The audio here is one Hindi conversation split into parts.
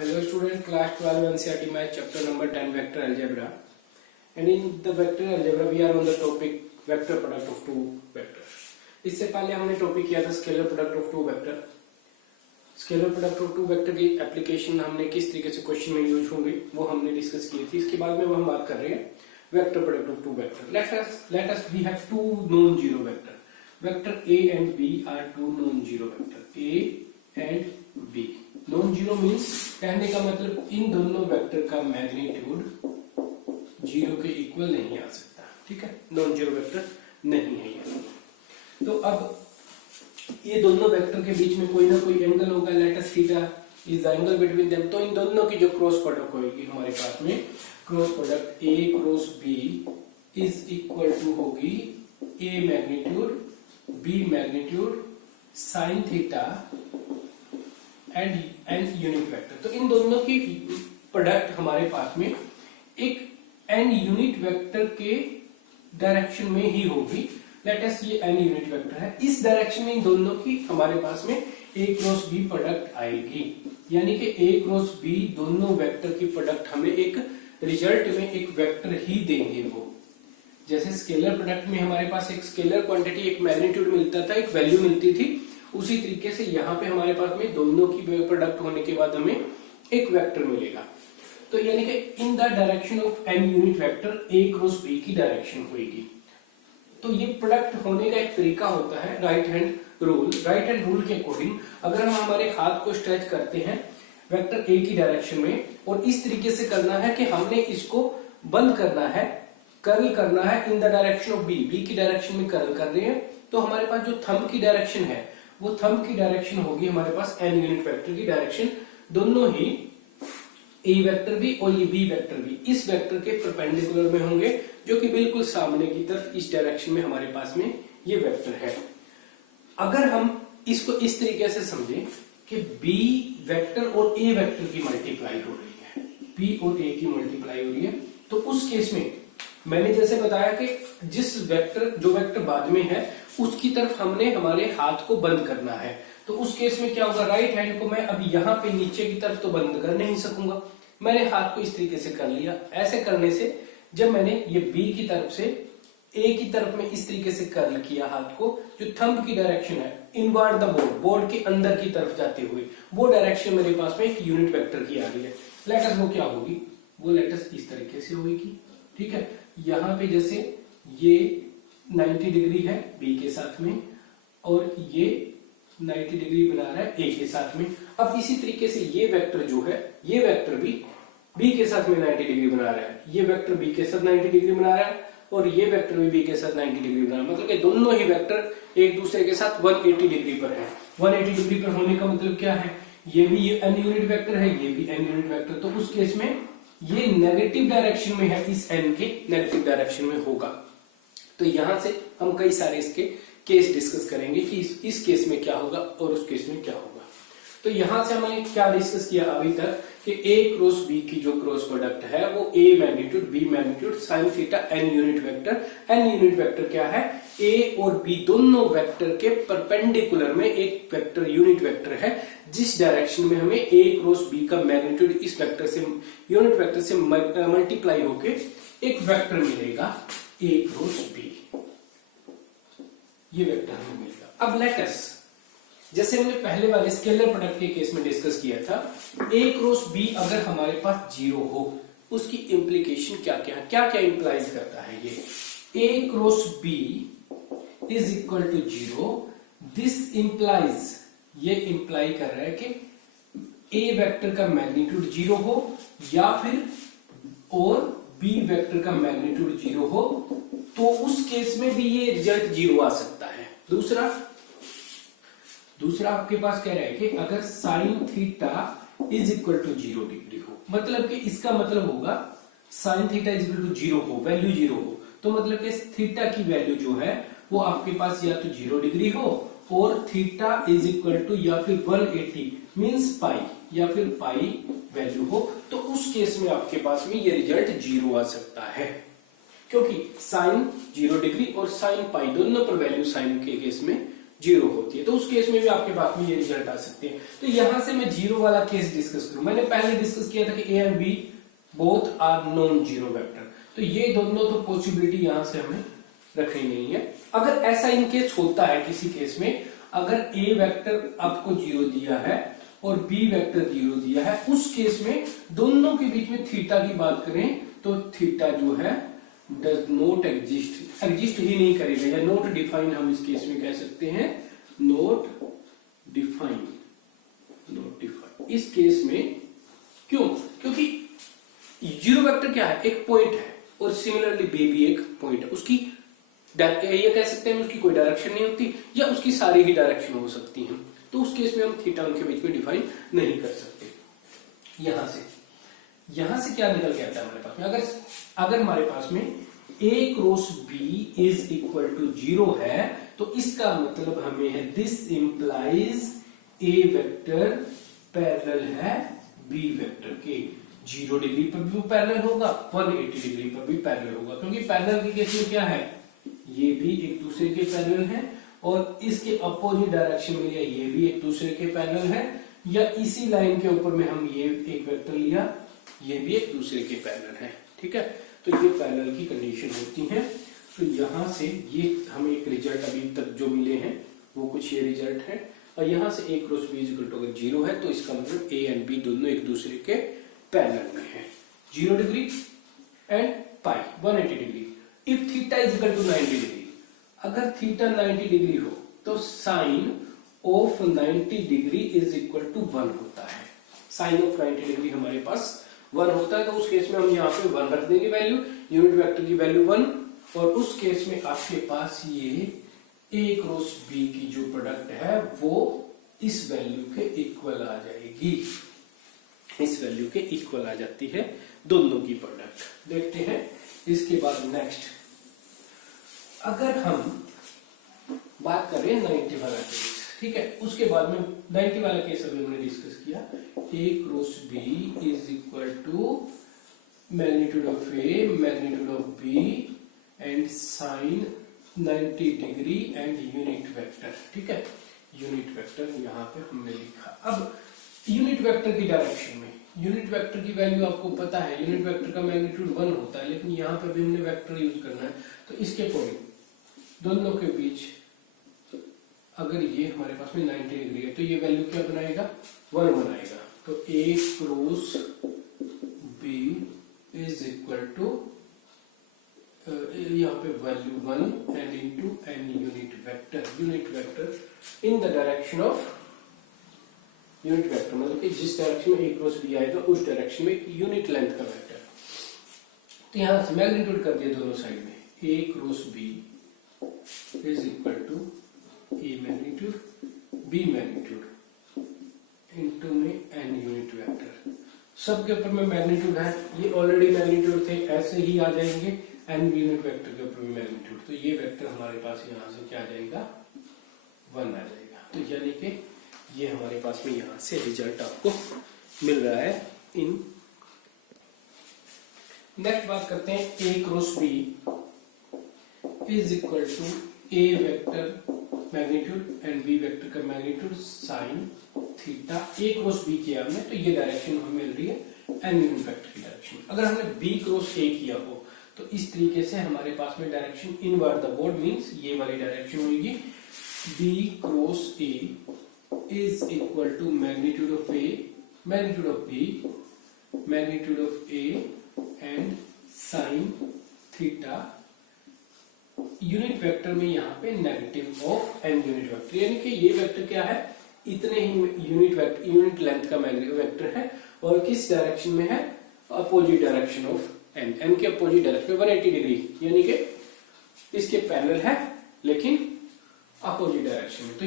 Hello student, class 12 NCERT math chapter number 10 vector algebra, and in the vector algebra we are on the topic vector product of two vectors. इससे पहले हमने टॉपिक किया था scalar product of two vector. Scalar product of two vector की एप्लीकेशन हमने किस तरीके से क्वेश्चन में यूज होंगे वो हमने डिस्कस की थी. इसके बाद में वो हम बात कर रहे हैं vector product of two vector. let us we have two non zero vector. Vector A and B are two non zero vector. A and B. Non zero means कहने का मतलब इन दोनों वेक्टर का मैग्नीट्यूड जीरो के इक्वल नहीं आ सकता. ठीक है, नॉन जीरो वेक्टर नहीं है ये. तो अब ये दोनों वेक्टर के बीच में कोई ना कोई एंगल होगा. Let us theta is the angle between them. तो इन दोनों की जो क्रॉस प्रोडक्ट होगी हमारे पास में, cross product A cross B is equal to होगी A magnitude B magnitude sine theta and unit vector. तो इन दोनों की प्रोडक्ट हमारे पास में एक n यूनिट वेक्टर के डायरेक्शन में ही होगी. लेट अस ये n यूनिट वेक्टर है, इस डायरेक्शन में इन दोनों की हमारे पास में A क्रॉस B प्रोडक्ट आएगी. यानी कि A क्रॉस B दोनों वेक्टर की प्रोडक्ट हमें एक रिजल्ट में एक वेक्टर ही देंगे. वो जैसे स्केलर प्रोडक्ट में हमारे पास एक स्केलर क्वांटिटी एक मैग्नीट्यूड मिलता था, एक वैल्यू मिलती थी, उसी तरीके से यहाँ पे हमारे पास में दोनों की प्रोडक्ट होने के बाद हमें एक वेक्टर मिलेगा. तो यानी कि इन the direction of n unit vector A cross B की डायरेक्शन होगी. तो ये प्रोडक्ट होने का एक तरीका होता है right hand rule. Right hand rule के अकॉर्डिंग अगर हम हमारे हाथ को स्ट्रेच करते हैं वेक्टर A की डायरेक्शन में और इस तरीके से करना है कि हमने इसको बंद करना है, कर्ल करना है इन द डायरेक्शन ऑफ B की डायरेक्शन में कर्ल कर रहे हैं, तो हमारे पास जो थंब की डायरेक्शन है वो थंब की डायरेक्शन होगी हमारे पास n यूनिट वेक्टर की डायरेक्शन. दोनों ही A वेक्टर भी और ये B वेक्टर भी इस वेक्टर के परपेंडिकुलर में होंगे, जो कि बिल्कुल सामने की तरफ इस डायरेक्शन में हमारे पास में ये वेक्टर है. अगर हम इसको इस तरीके से समझें कि B वेक्टर और A वेक्टर की मल्टीप्लाई हो रही है, B और A की मल्टीप्लाई हो रही है, तो उस केस में मैंने जैसे बताया कि जिस वेक्टर जो वेक्टर बाद में है उसकी तरफ हमने हमारे हाथ को बंद करना है. तो उस केस में क्या होगा, राइट हैंड को मैं अभी यहाँ पे नीचे की तरफ तो बंद कर नहीं सकूंगा. मैंने हाथ को इस तरीके से कर लिया. ऐसे करने से जब मैंने ये B की तरफ से A की तरफ में इस तरीके से कर्ल किया हाथ को, जो थंब की डायरेक्शन है इनवर्ड द बोर्ड, बोर्ड के अंदर की तरफ जाते हुए, वो डायरेक्शन मेरे पास में एक यूनिट वेक्टर की आ रही है. लेटस वो क्या होगी, वो लेटस इस तरीके से होगी. ठीक है, यहाँ पे जैसे ये 90 डिग्री है B के साथ में और ये 90 डिग्री बना रहा है A के साथ में. अब इसी तरीके से ये वेक्टर जो है, ये वेक्टर भी B के साथ में 90 डिग्री बना रहा है, ये वेक्टर B के साथ 90 डिग्री बना रहा है और ये वेक्टर भी B के साथ 90 डिग्री बना रहा है. मतलब कि दोनों ही वेक्टर एक दूसरे के साथ 180 डिग्री पर है. 180 डिग्री पर होने का मतलब क्या है, ये भी n यूनिट वेक्टर है, ये भी n यूनिट वेक्टर. तो उस केस में ये नेगेटिव डायरेक्शन में है, इस n के नेगेटिव डायरेक्शन में होगा. तो यहां से हम कई सारे इसके केस डिस्कस करेंगे कि इस केस में क्या होगा और उस केस में क्या होगा. तो यहां से हमने क्या डिस्कस किया अभी तक कि A क्रॉस B की जो क्रॉस प्रोडक्ट है वो A magnitude B magnitude sine theta n unit vector. n unit vector क्या है, A और B दोनों वेक्टर के परपेंडिकुलर में एक वेक्टर यूनिट वेक्टर है, जिस डायरेक्शन में हमें A क्रॉस B का मैग्नीट्यूड इस वेक्टर से यूनिट वेक्टर से मल्टीप्लाई होके एक वेक्टर मिलेगा A क्रॉस B. ये वेक्टर हमें मिलेगा. अब लेट अस, जैसे हमने पहले वाले स्केलर प्रोडक्ट के केस में डिस्कस किया था, A क्रॉस B अगर हमारे पास जीरो हो उसकी इंप्लीकेशन क्या क्या इंप्लाइज करता है. ये A cross B is equal to zero. This implies, ये इंप्लाई कर रहा है कि A वेक्टर का मैग्नीट्यूड जीरो हो या फिर और B वेक्टर का मैग्नीट्यूड जीरो हो, तो उस केस में भी ये रिजल्ट जीरो आ सकता है. दूसरा आपके पास कह रहा है कि अगर sine theta is equal to 0 degree हो, मतलब कि इसका मतलब होगा sine theta is equal to 0 हो, वैल्यू 0 हो, तो मतलब कि थीटा की वैल्यू जो है वो आपके पास या तो 0 डिग्री हो और थीटा इज इक्वल टू या फिर 180 मींस पाई या फिर पाई वैल्यू हो, तो उस केस में आपके पास में ये रिजल्ट 0 आ सकता है, क्योंकि साइन 0 डिग्री और साइन पाई दोनों पर वैल्यू साइन के केस में जीरो होती है, तो उस केस में भी आपके पास में ये रिजल्ट आ सकते हैं। तो यहां से मैं जीरो वाला केस डिस्कस करूं। मैंने पहले डिस्कस किया था कि A and B both are non zero vector, तो ये दोनों तो पॉसिबिलिटी यहां से हमें रखनी नहीं है। अगर ऐसा इन केस होता है, किसी केस में अगर ए वेक्टर आपको जीरो दिया है और बी वेक्टर जीरो दिया है, उस केस में दोनों के बीच में थीटा की बात करें तो थीटा जो है डज नॉट एग्जिस्ट, एग्जिस्ट ही नहीं करेगा, या नॉट डिफाइन हम इस केस में कह सकते हैं, नॉट डिफाइन, नॉट डिफाइन इस केस में। क्यों? क्योंकि जीरो वेक्टर क्या है, एक पॉइंट है, और सिमिलरली बी भी एक पॉइंट है, उसकी ये कह सकते हैं उसकी कोई डायरेक्शन नहीं होती, या उसकी सारी ही डायरेक्शन हो सकती हैं, तो उस केस में हम थीटा उनके बीच में डिफाइन नहीं कर सकते। यहां से क्या निकल के आता है हमारे पास में, अगर हमारे पास में a cross b is equal to zero है, तो इसका मतलब हमें है this implies a vector parallel है b वेक्टर के। 0 डिग्री पर भी वो पैरेलल होगा, 180 डिग्री पर भी पैरेलल होगा, क्योंकि पैरेलल के केस में क्या है, ये भी एक दूसरे के पैरेलल है, और इसके अपोजिट डायरेक्शन में लिया ये भी एक दूसरे के पैरेलल है, या इसी लाइन के ऊपर में हम ये एक वेक्टर लिया, ये भी एक दूसरे के पैरेलल है। ठीक है, तो ये पैरेलल की कंडीशन होती है। तो यहां से ये हमें एक रिजल्ट अभी तक जो मिले हैं वो कुछ ये रिजल्ट है, और यहां से a cross b equal to अगर जीरो है तो इसका मतलब a एंड b दोनों एक दूसरे के पैरेलल में है। 0 degree and pi 180 degree. If theta is equal to 90 degree, अगर थीटा 90 डिग्री हो तो sine of 90 degree is equal to 1 होता है। साइन ऑफ 90 डिग्री हमारे पास 1 होता है, तो उस केस में हम यहाँ पे 1 रख देंगे वैल्यू, यूनिट वेक्टर की वैल्यू 1, और उस केस में आपके पास ये a क्रॉस b की जो प्रोडक्ट है वो इस वैल्यू के इक्वल आ जाएगी, इस वैल्यू के इक्वल आ जाती है दोनों की प्रोडक्ट। देखते हैं इसके बाद नेक्स्ट, अगर हम बात करें 90 वाला केस, ठीक है, उसके बाद में 90 वाला केस अभी हमने डिस्कस किया, a cross b is equal to magnitude of a magnitude of b and sine 90 degree and unit vector. ठीक है, यूनिट वेक्टर यहाँ पे हमने लिखा। अब यूनिट वेक्टर की डायरेक्शन में, यूनिट वेक्टर की वैल्यू आपको पता है, यूनिट वेक्टर का मैग्नीट्यूड 1 होता है, लेकिन यहाँ पे भी हमने वेक्टर यूज करना है, तो इसके अकॉर्डिंग दोनों के बीच अगर ये हमारे पास में 90 डिग्री है तो ये वैल्यू क्या बनाएगा, 1 बनाएगा। तो a cross b is equal to यहाँ पे value 1 and into n unit vector in the direction of unit vector, मतलब कि जिस डायरेक्शन में a क्रॉस b आएगा उस डायरेक्शन में यूनिट लेंथ का वेक्टर। तो यहां से मैग्नीट्यूड कर दिया दोनों साइड में, a cross b is equal to a magnitude b magnitude into में n यूनिट वेक्टर। सबके ऊपर में मैग्नीट्यूड है, ये ऑलरेडी मैग्नीट्यूड थे, ऐसे ही आ जाएंगे n यूनिट वेक्टर के ऊपर में मैग्नीट्यूड, तो ये वेक्टर हमारे पास यहाँ से क्या आ जाएगा, 1 आ जाएगा। तो यानी कि ये हमारे पास में यहाँ से रिजल्ट आपको मिल रहा है इन। नेक्स्ट बात करते हैं a cross b is equal to a vector magnitude and b vector का magnitude sine theta. a cross b किया हमने तो ये डायरेक्शन हमें मिल रही है n यूनिट वेक्टर की डायरेक्शन। अगर हमने b क्रॉस a किया हो तो इस तरीके से हमारे पास में direction inward the board means ये वाली डायरेक्शन होगी, b cross a is equal to magnitude of a magnitude of b magnitude of a and sin theta। Unit vector में यहाँ पे negative of n unit vector, यानी कि ये वेक्टर क्या है, इतने ही यूनिट वेक्टर यूनिट लेंथ का वेक्टर है, और किस डायरेक्शन में है, अपोजिट डायरेक्शन ऑफ n के अपोजिट डायरेक्शन में 180 डिग्री, यानी कि इसके पैरेलल है लेकिन अपोजिट डायरेक्शन में। तो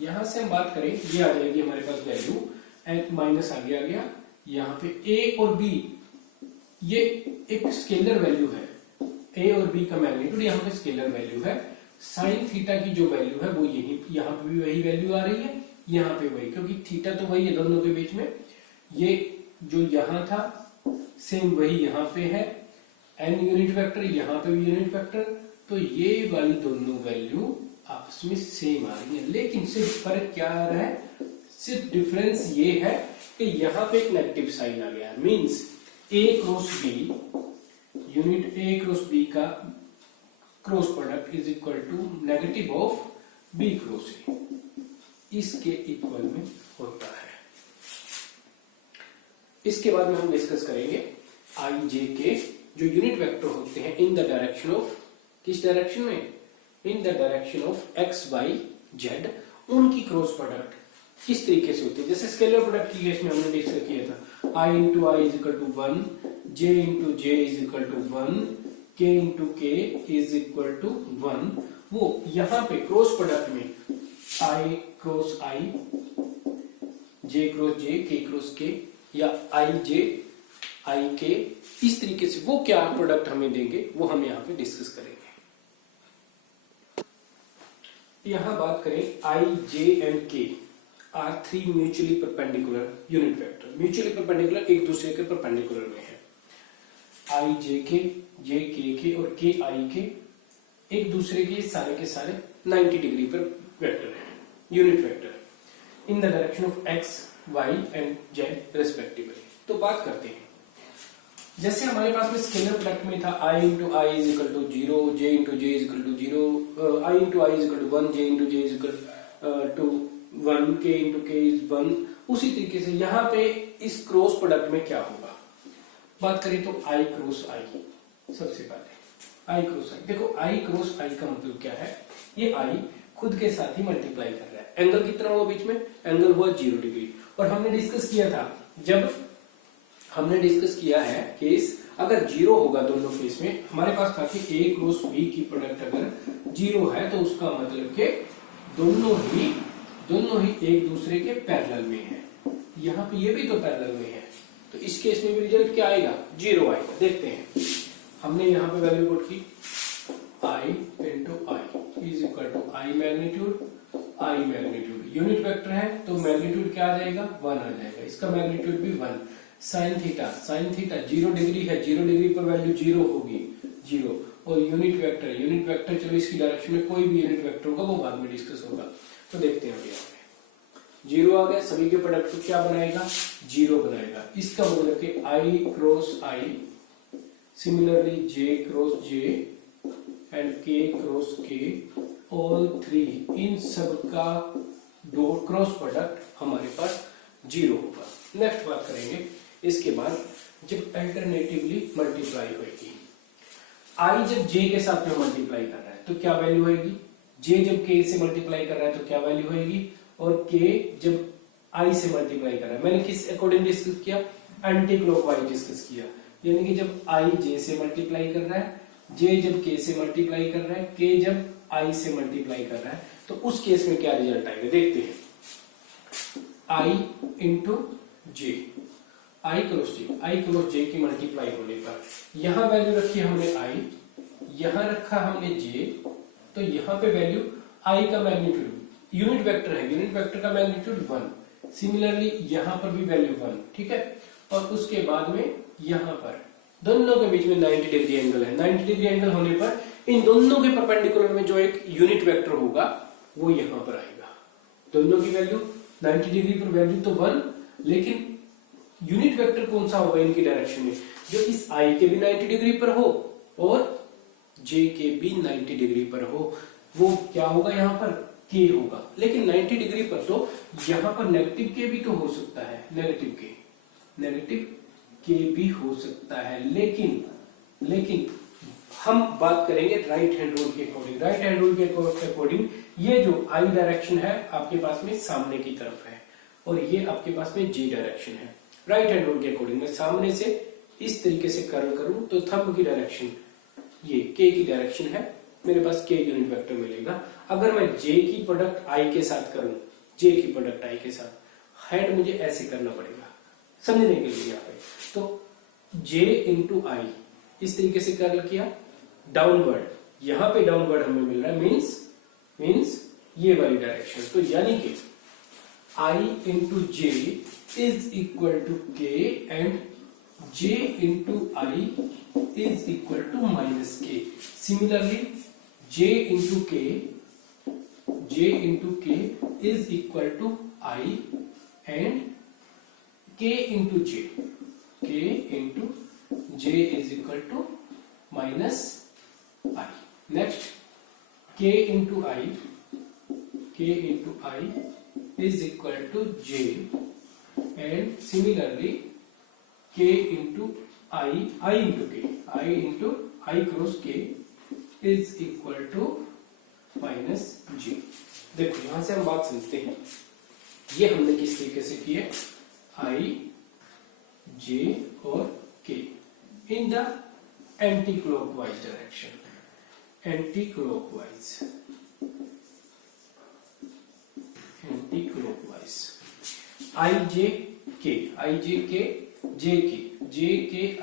यहां से हम बात करें, ये आ जाएगी हमारे पास वैल्यू एंड माइनस आगे आ गया, यहाँ पे a और b ये एक स्केलर वैल्यू है, a और b का मैग्नीट्यूड यहाँ पे स्केलर वैल्यू है, साइन थीटा की जो वैल्यू है वो यही, यहाँ पे भी वही वैल्यू आ रही है, यहाँ पे वही, क्योंकि थीटा तो वही है दोनों के बीच में, ये जो यहाँ था सेम वही यहाँ पे है, n यूनिट वेक्टर यहाँ पे भी यूनिट वेक्टर, तो ये वाली दोनों वैल्यू आपस में सेम आ रही है, लेकिन सिर्फ फर्क क्या आ रहा है, सिर्फ डिफरेंस ये है कि यहाँ पे एक नेगेटिव साइन आ गया, means A cross B, unit A cross B का cross product is equal to negative of B cross A, इसके इक्वल में होता है। इसके बाद में हम डिस्कस करेंगे आई जे के जो यूनिट वेक्टर होते हैं इन द डायरेक्शन ऑफ, किस डायरेक्शन में, in the direction of x y z, उनकी क्रॉस प्रोडक्ट किस तरीके से होती है। जैसे स्केलर प्रोडक्ट की केस में हमने डिस्कस किया था, I into I is equal to 1, J into J is equal to 1, K into K is equal to 1। वो यहाँ पे क्रॉस प्रोडक्ट में आई क्रॉस आई, जे क्रॉस जे, के क्रॉस के, या आई जे आई के, इस तरीके से वो क्या प्रोडक्ट हमें देंगे वो हम यहाँ पे डिस्कस करेंगे। यहां बात करें i j and k are three mutually perpendicular unit vector, mutually perpendicular, एक दूसरे के परपेंडिकुलर में है। आई जे के और के आई के एक दूसरे के सारे 90 डिग्री पर वेक्टर है, unit vector in the direction of x y and z respectively. तो बात करते हैं, जैसे हमारे पास में स्केलर प्रोडक्ट में था I into I is equal to 0, J into J is equal to 0, I into I is equal to 1, J into J is equal to 1, K into K is 1। उसी तरीके से यहाँ पे इस क्रॉस प्रोडक्ट में क्या होगा, बात करें तो आई क्रॉस आई, सबसे पहले आई क्रॉस आई। देखो आई क्रॉस आई का मतलब क्या है, ये आई खुद के साथ ही मल्टीप्लाई कर रहा है। एंगल कितना हुआ बीच में, एंगल हुआ 0 डिग्री। और हमने डिस्कस किया था, जब हमने डिस्कस किया है केस अगर 0 होगा दोनों केस में, हमारे पास था कि ए क्रॉस बी की प्रोडक्ट अगर 0 है तो उसका मतलब कि दोनों ही एक दूसरे के पैरेलल में है। यहाँ पे ये भी तो पैरेलल में है, तो इस केस में भी रिजल्ट क्या आएगा, 0 आएगा। देखते हैं, हमने यहाँ पे वैल्यू पुट की I into I is equal to I magnitude, unit vector है तो मैग्नीट्यूड क्या आ जाएगा, 1 आ जाएगा, इसका मैग्नीट्यूड भी 1। साइन थीटा 0 डिग्री है, 0 डिग्री पर वैल्यू 0 होगी, 0। और यूनिट वेक्टर चलो इसकी डायरेक्शन में कोई भी यूनिट वेक्टर होगा वो बाद में डिस्कस होगा। तो देखते हैं यहाँ पे 0 आ गया, सभी के प्रोडक्ट को क्या बनाएगा, 0 बनाएगा। इसका मतलब कि I cross I, similarly J cross J and K cross K, all three, इन सब का डॉट क्रॉस प्रोडक्ट हमारे पास 0 होगा। नेक्स्ट बात करेंगे, इसके बाद जब अल्टरनेटिवली मल्टीप्लाई होगी, आई जब जे के साथ में मल्टीप्लाई कर रहा है तो क्या वैल्यू होगी, जे जब के से मल्टीप्लाई कर रहा है तो क्या वैल्यू होगी, और के जब आई से मल्टीप्लाई कर रहा है। मैंने किस अकॉर्डिंग डिस्कस किया, एंटी क्लॉकवाइज डिस्कस किया, यानी कि जब आई जे से मल्टीप्लाई कर रहा है, जे जब के से मल्टीप्लाई कर रहा है, के जब आई से मल्टीप्लाई कर रहा है, तो उस केस में क्या रिजल्ट आएगा देखते हैं। आई इंटू जे, आई क्रॉस जे की मल्टीप्लाई होने पर यहां वैल्यू रखी हमने आई, यहां रखा हमने जे, तो यहां पे वैल्यू आई का मैग्नीट्यूड, यूनिट वेक्टर है, यूनिट वेक्टर का मैग्नीट्यूड 1। सिमिलरली यहां पर भी वैल्यू 1, ठीक है। और उसके बाद में यहां पर दोनों के बीच में 90 डिग्री एंगल है, 90 डिग्री एंगल होने पर इन दोनों के परपेंडिकुलर में जो एक यूनिट वेक्टर होगा वो यहां पर आएगा। दोनों की वैल्यू 90 डिग्री पर वैल्यू तो 1, लेकिन यूनिट वेक्टर कौन सा होगा इनकी डायरेक्शन में, जो इस आई के भी 90 डिग्री पर हो और जे के भी 90 डिग्री पर हो, वो क्या होगा, यहाँ पर के होगा। लेकिन 90 डिग्री पर तो यहाँ पर नेगेटिव के भी तो हो सकता है, नेगेटिव के भी हो सकता है, लेकिन हम बात करेंगे राइट हैंड रूल के अकॉर्डिंग। राइट हैंड रूल के अकॉर्डिंग ये जो आई डायरेक्शन है आपके पास में सामने की तरफ है और ये आपके पास में जी डायरेक्शन है। राइट हैंड रूल के अकॉर्डिंग मैं सामने से इस तरीके से कर्ल करूं तो थंब की डायरेक्शन ये के की डायरेक्शन है, मेरे पास के यूनिट वेक्टर मिलेगा। अगर मैं जे की प्रोडक्ट आई के साथ करूं, जे की प्रोडक्ट आई के साथ, हेड मुझे ऐसे करना पड़ेगा समझने के लिए। यहाँ पे तो जे इंटू आई इस तरीके से कर्ल किया, डाउनवर्ड, यहाँ पे डाउनवर्ड हमें मिल रहा है, मीन्स ये वाली डायरेक्शन। तो यानी कि I into J is equal to K and J into I is equal to minus K. Similarly J into K j into K is equal to I and k into j is equal to minus I. Next k into I is equal to j and similarly k into I into I cross k is equal to minus g। देखो यहां से हम बात समझते हैं, ये हमने किस तरीके से की है, आई जे और K in the anticlockwise direction, anticlockwise I J K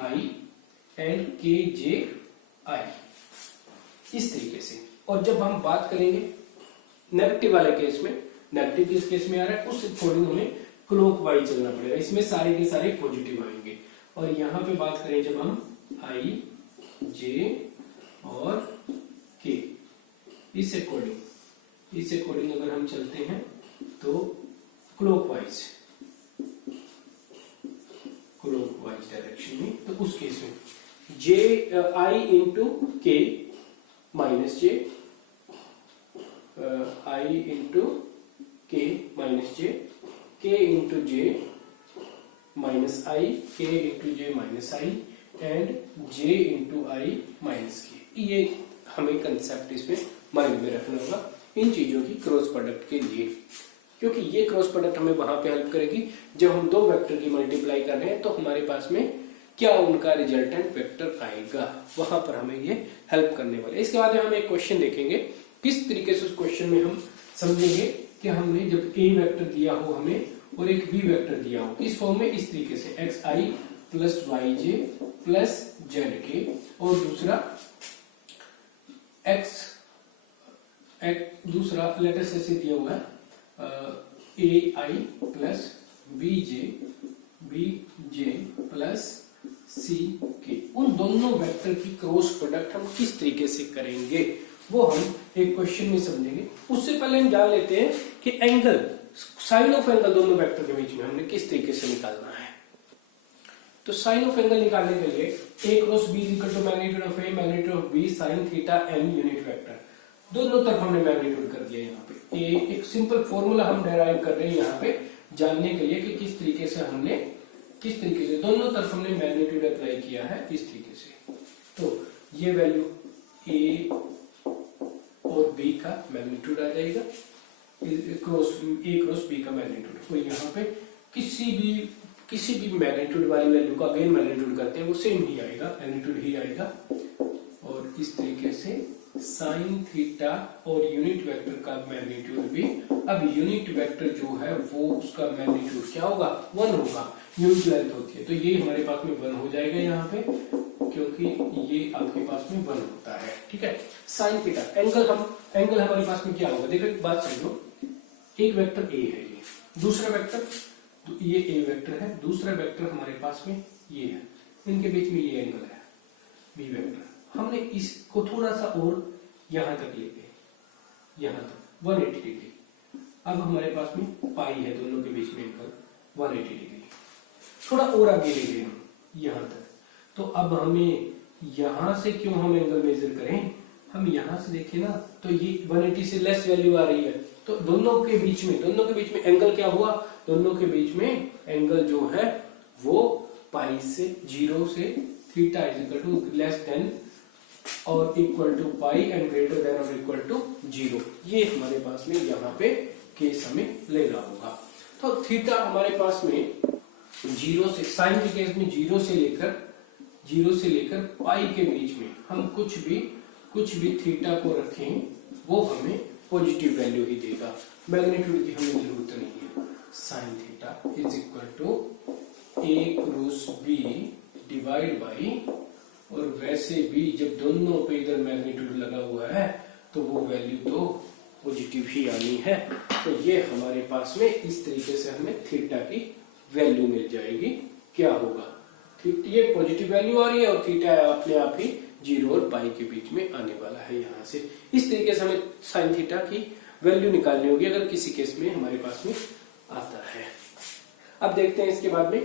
I and के जे आई, इस तरीके से। और जब हम बात करेंगे नेगेटिव वाले केस में, नेगेटिव किस केस में आ रहा है, उस अकॉर्डिंग हमें क्लॉकवाइज चलना पड़ेगा, इसमें सारे के सारे पॉजिटिव आएंगे। और यहां पे बात करें जब हम आई जे और के, इस अकॉर्डिंग अगर हम चलते हैं तो क्लॉकवाइज डायरेक्शन में, तो उस केस में जे आई इंटू के माइनस जे, आई इंटू के माइनस जे, के इंटू जे माइनस आई, के into J minus I and J into I minus के। ये हमें कंसेप्ट इसमें माइंड में रखना होगा इन चीजों की क्रॉस प्रोडक्ट के लिए, क्योंकि ये क्रॉस प्रोडक्ट हमें वहां पे हेल्प करेगी जब हम दो वेक्टर की मल्टीप्लाई कर रहे हैं, तो हमारे पास में क्या उनका रिजल्टेंट वेक्टर आएगा, वहां पर हमें ये हेल्प करने वाले। इसके बाद हम एक क्वेश्चन देखेंगे, किस तरीके से उस क्वेश्चन में हम समझेंगे कि हमने जब ए वेक्टर दिया हो हमें और एक बी वेक्टर दिया हो, इस फॉर्म में, इस तरीके से एक्स आई प्लस वाई जे प्लस जेड के, और दूसरा दूसरा लेटर से दिया हुआ है ए आई प्लस बी जे प्लस सी के। उन दोनों वेक्टर की क्रॉस प्रोडक्ट हम किस तरीके से करेंगे वो हम एक क्वेश्चन में समझेंगे। उससे पहले हम जान लेते हैं कि एंगल, साइन ऑफ एंगल दोनों वेक्टर के बीच में हमने किस तरीके से निकालना है। तो साइन ऑफ एंगल निकालने के लिए a cross b is equal to magnitude of a magnitude of b sin theta m unit vector, दोनों तरफ हमने मैग्नीट्यूड कर दिया। यहाँ पे एक सिंपल फॉर्मूला हम डेराइव कर रहे हैं यहाँ पे जानने के लिए कि किस तरीके से दोनों तरफ हमने मैग्नीट्यूड अप्लाई किया है, इस तरीके से। तो ये वैल्यू a और b का मैग्नीट्यूड आ जाएगा, ए क्रॉस b का मैग्नीट्यूड। तो यहाँ पे किसी भी मैग्नीट्यूड वाली वैल्यू का अगेन मैग्नीट्यूड करते हैं वो सेम ही आएगा, मैग्नीट्यूड ही आएगा। और इस तरीके से साइन थीटा और यूनिट वेक्टर का मैग्नीट्यूड भी, अब यूनिट वेक्टर जो है वो उसका मैग्नीट्यूड क्या होगा, 1 होगा, यूनिट लेंथ होती है, तो ये हमारे पास में 1 हो जाएगा यहाँ पे, क्योंकि ये आपके पास में 1 होता है। ठीक है, साइन थीटा एंगल हमारे पास में क्या होगा, देखो एक बात समझो, एक वेक्टर ए है, ये दूसरा वेक्टर, तो ये ए वेक्टर है, दूसरा वेक्टर हमारे पास में ये है, इनके बीच में ये एंगल है बी वेक्टर। हमने इसको थोड़ा सा और यहां तक ले गए, यहां तक 180 डिग्री। अब हमारे पास में पाई है, दोनों के बीच में एंगल 180 डिग्री, थोड़ा और आगे ले गए हम यहां तक। तो अब हमें यहां से क्यों हम एंगल मेजर करें, हम यहां से देखें ना, तो ये 180 से लेस वैल्यू आ रही है, तो दोनों के बीच में एंगल क्या हुआ, दोनों के बीच में एंगल जो है वो पाई से 0 से theta is equal to less than और equal to pi and greater than और इक्वल टू 0, ये हमारे पास में यहाँ पे केस हमें लेना होगा। तो थीटा हमारे पास में 0 से, साइन के केस में 0 से लेकर पाई के बीच में हम कुछ भी थीटा को रखें वो हमें पॉजिटिव वैल्यू ही देगा, मैग्नीट्यूड की हमें जरूरत नहीं है। Sine theta is equal to a cross b divide by, और वैसे भी जब दोनों पे इधर मैग्नीट्यूड लगा हुआ है तो वो वैल्यू तो पॉजिटिव ही आनी है, तो ये हमारे पास में इस तरीके से हमें थीटा की वैल्यू मिल जाएगी। क्या होगा, ये पॉजिटिव वैल्यू आ रही है और थीटा अपने आप ही 0 और पाई के बीच में आने वाला है यहाँ से। इस तरीके से हमें साइन थीटा की वैल्यू निकालनी होगी अगर किसी केस में हमारे पास में आता है। अब देखते हैं इसके बाद में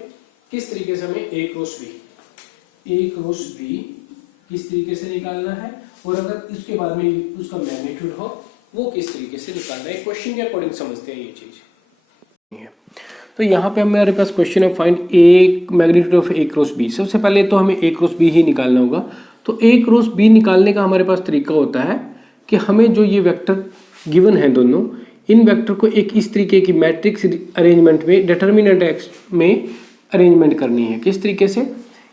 किस तरीके से हमें ए क्रॉस बी किस तरीके से निकालना है, और अगर इसके बाद में उसका मैग्नीट्यूड हो वो किस तरीके से निकालना है। क्वेश्चन के अकॉर्डिंग समझते हैं ये चीज। तो यहाँ पे हमारे पास क्वेश्चन है find A magnitude of A cross B. सबसे पहले तो हमें ए क्रॉस बी ही निकालना होगा। तो ए क्रॉस बी निकालने का हमारे पास तरीका होता है कि हमें जो ये वेक्टर गिवन है दोनों, इन वेक्टर को एक इस तरीके की मैट्रिक्स अरेंजमेंट में डिटर्मिनेंट एक्स में अरेंजमेंट करनी है। किस तरीके से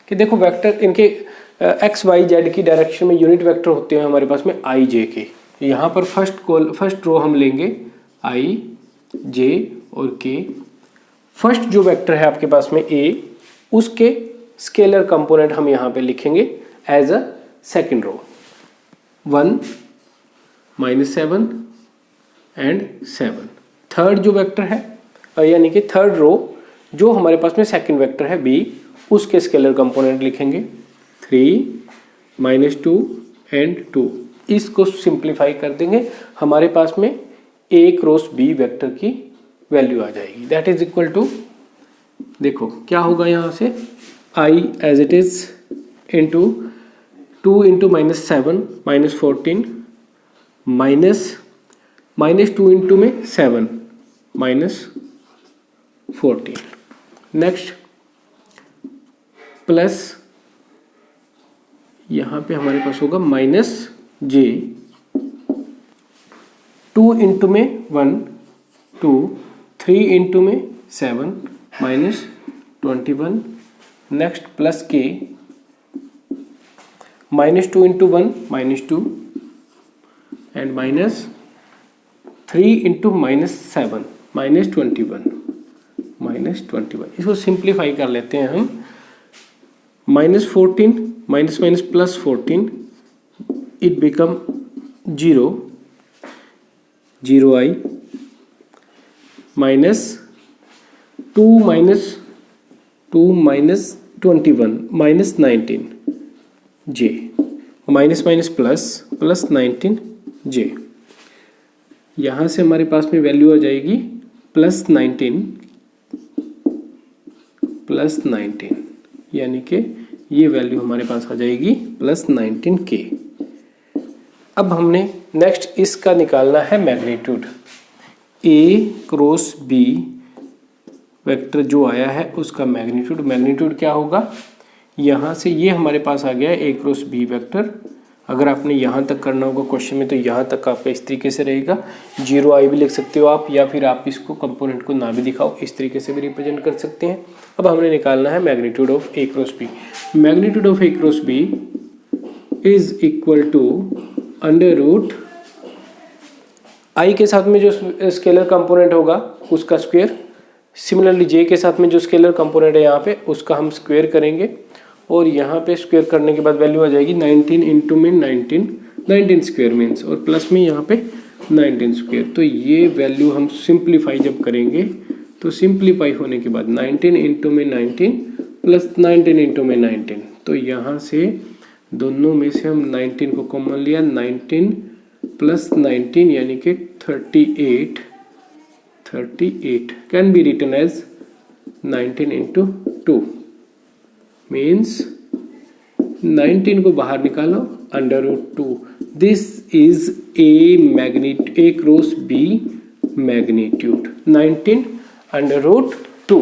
कि देखो वेक्टर इनके एक्स वाई जेड की डायरेक्शन में यूनिट वेक्टर होते हैं हमारे पास में आई जे के। यहाँ पर फर्स्ट रो हम लेंगे आई जे और के। फर्स्ट जो वेक्टर है आपके पास में ए, उसके स्केलर कंपोनेंट हम यहाँ पे लिखेंगे as a second row 1 -7 and 7। Third जो वेक्टर है यानी कि थर्ड रो जो हमारे पास में सेकंड वेक्टर है बी, उसके स्केलर कंपोनेंट लिखेंगे 3 -2 एंड 2। इसको सिंप्लीफाई कर देंगे, हमारे पास में ए क्रॉस बी वेक्टर की वैल्यू आ जाएगी। दैट इज इक्वल टू, देखो क्या होगा यहाँ से I as it is into 2 into -7 -14 -2 into में 7 -14। नेक्स्ट प्लस यहाँ पे हमारे पास होगा -j 2 इंटू में 1 2 3 इंटू में 7 -21। Next plus k -2 into 1 -2 and -3 into -7 -21। इसको सिंप्लीफाई कर लेते हैं हम। -14 plus 14 it become 0 0i -2 -21 -19 j minus plus 19 j। यहाँ से हमारे पास में वैल्यू आ जाएगी +19 यानी कि ये वैल्यू हमारे पास आ जाएगी +19k। अब हमने नेक्स्ट इसका निकालना है मैग्नीट्यूड। ए क्रॉस बी वेक्टर जो आया है उसका मैग्नीट्यूड क्या होगा, यहाँ से ये हमारे पास आ गया है ए क्रॉस बी वेक्टर। अगर आपने यहाँ तक करना होगा क्वेश्चन में तो यहाँ तक आपका इस तरीके से रहेगा। 0i भी लिख सकते हो आप, या फिर आप इसको कंपोनेंट को ना भी दिखाओ, इस तरीके से भी रिप्रेजेंट कर सकते हैं। अब हमने निकालना है magnitude of A cross B. Magnitude of A cross B is equal to √ i के साथ में जो स्केलर कंपोनेंट होगा उसका स्क्वायर, सिमिलरली जे के साथ में जो स्केलर कंपोनेंट है यहाँ पे उसका हम स्क्वायर करेंगे, और यहाँ पे स्क्वायर करने के बाद वैल्यू आ जाएगी 19 इंटू में 19 स्क्वायर मीन्स, और प्लस में यहाँ पे 19 स्क्वायर। तो ये वैल्यू हम सिंप्लीफाई जब करेंगे तो सिंप्लीफाई होने के बाद 19 इंटू में 19 प्लस 19 इंटू में 19, तो यहाँ से दोनों में से हम 19 को कॉमन लिया, 19 प्लस 19 यानी कि 38 can be written as 19 into 2 means 19 को बाहर निकालो √2। This is A cross B magnitude 19 √2।